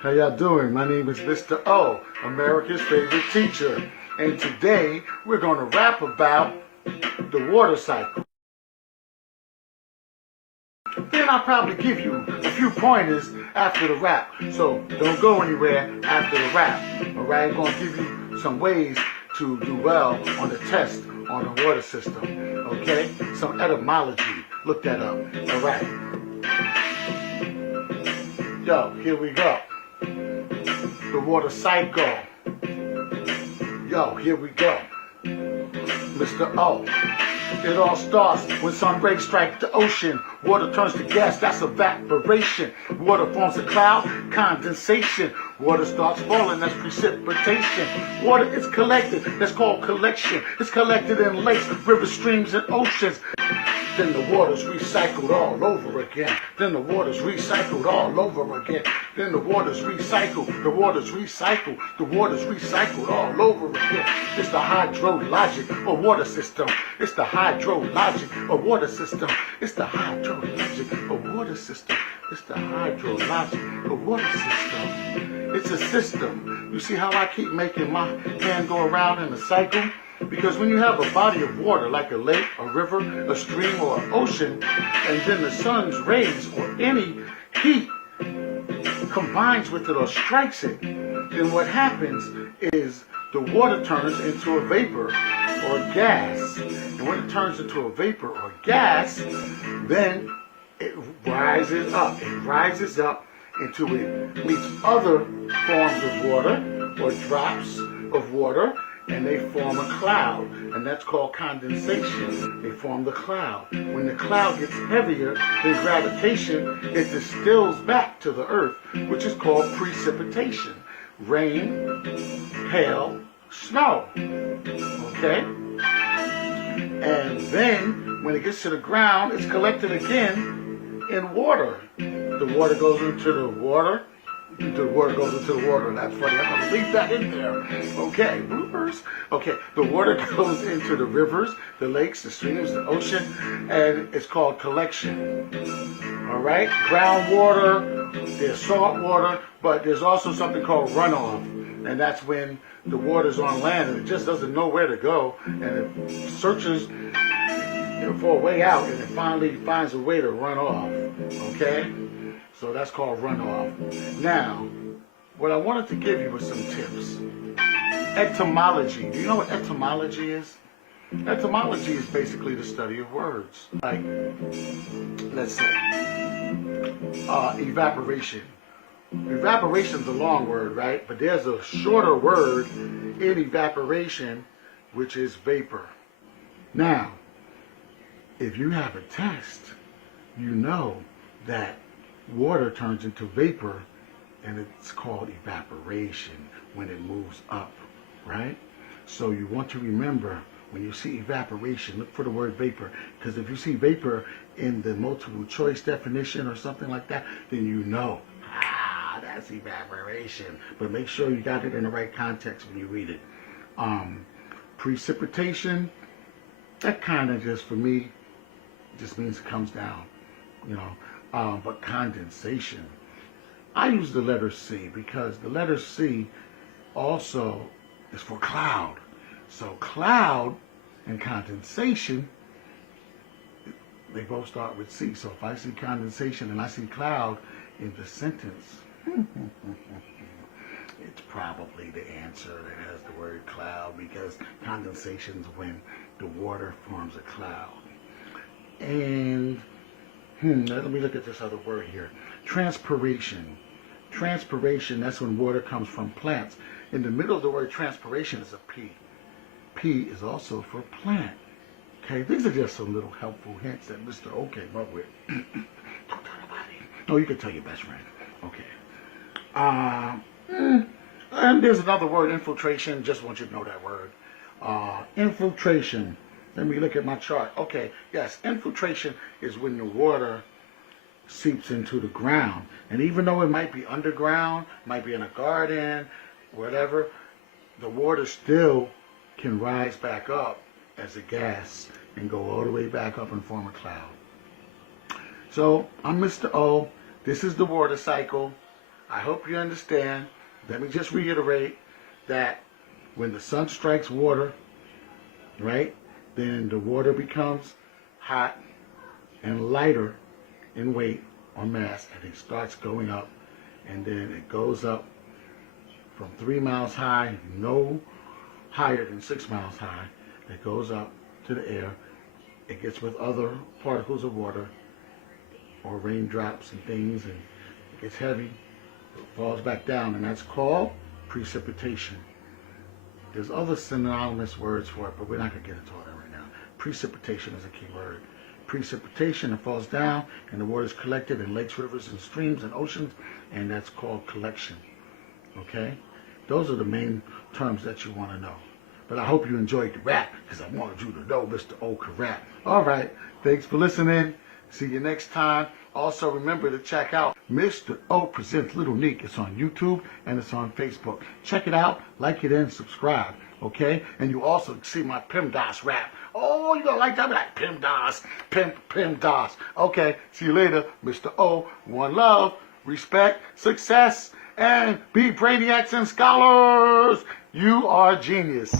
How y'all doing? My name is Mr. O, America's favorite teacher. And today we're going to rap about the water cycle. Then I'll probably give you a few pointers after the rap. So don't go anywhere after the rap. Alright, I'm going to give you some ways to do well on the test on the water system. Okay? Some etymology. Look that up. Alright. Yo, here we go. The water cycle. Yo, here we go. Mr. O. It all starts when sun rays strike the ocean. Water turns to gas, that's evaporation. Water forms a cloud, condensation. Water starts falling, that's precipitation. Water is collected, that's called collection. It's collected in lakes, rivers, streams, and oceans. Then the water's recycled all over again. Then the water's recycled all over again. Then the water's recycled, the water's recycled, the water's recycled all over again. It's the hydrologic of water system. It's the hydrologic of water system. It's the hydrologic of water system. It's the hydrologic of water system. It's a system. You see how I keep making my hand go around in a cycle? Because when you have a body of water, like a lake, a river, a stream, or an ocean, and then the sun's rays or any heat combines with it or strikes it, then what happens is the water turns into a vapor or gas. And when it turns into a vapor or gas, then it rises up. It rises up until it meets other forms of water or drops of water, and they form a cloud, and that's called condensation. They form the cloud. When the cloud gets heavier than gravitation, it distills back to the earth, which is called precipitation. Rain, hail, snow. Okay? And then, when it gets to the ground, it's collected again in water. The water goes into the water. The water goes into the water. That's funny. I'm going to leave that in there. Okay, bloopers. Okay, the water goes into the rivers, the lakes, the streams, the ocean, and it's called collection. All right? Groundwater, there's salt water, but there's also something called runoff, and that's when the water's on land and it just doesn't know where to go, and it searches for a way out, and it finally finds a way to run off. Okay? So that's called runoff. Now, what I wanted to give you was some tips. Etymology. Do you know what etymology is? Etymology is basically the study of words. Like, let's say, evaporation. Evaporation is a long word, right? But there's a shorter word in evaporation, which is vapor. Now, if you have a test, you know that water turns into vapor, and it's called evaporation when it moves up, right? So you want to remember, when you see evaporation, look for the word vapor, because if you see vapor in the multiple choice definition or something like that, then you know, that's evaporation. But make sure you got it in the right context when you read it. Precipitation, that kind of just, for me, just means it comes down, you know. But condensation, I use the letter C because the letter C also is for cloud. So cloud and condensation, they both start with C. So if I see condensation and I see cloud in the sentence, it's probably the answer that has the word cloud, because condensation is when the water forms a cloud. And let me look at this other word here. Transpiration. Transpiration, that's when water comes from plants. In the middle of the word transpiration is a P. P is also for plant. Okay, these are just some little helpful hints that Mr. O came up with. Don't tell nobody. No, you can tell your best friend. Okay. And there's another word, infiltration. Just want you to know that word. Infiltration. Let me look at my chart. Okay, yes, infiltration is when the water seeps into the ground. And even though it might be underground, might be in a garden, whatever, the water still can rise back up as a gas and go all the way back up and form a cloud. So, I'm Mr. O. This is the water cycle. I hope you understand. Let me just reiterate that when the sun strikes water, right, then the water becomes hot and lighter in weight or mass, and it starts going up, and then it goes up from 3 miles high, no higher than 6 miles high. It goes up to the air. It gets with other particles of water or raindrops and things, and it gets heavy, it falls back down, and that's called precipitation. There's other synonymous words for it, but we're not going to get into all that right now. Precipitation is a key word. Precipitation, it falls down, and the water is collected in lakes, rivers, and streams, and oceans, and that's called collection. Okay? Those are the main terms that you want to know. But I hope you enjoyed the rap, because I wanted you to know Mr. O can rap. All right. Thanks for listening. See you next time. Also, remember to check out Mr. O Presents Little Neek. It's on YouTube and it's on Facebook. Check it out, like it, and subscribe. Okay? And you also see my PEMDAS rap. Oh, you gonna like that? Be like PEMDAS, PEMDAS. Okay. See you later, Mr. O. One love, respect, success, and be brainiacs and scholars. You are genius.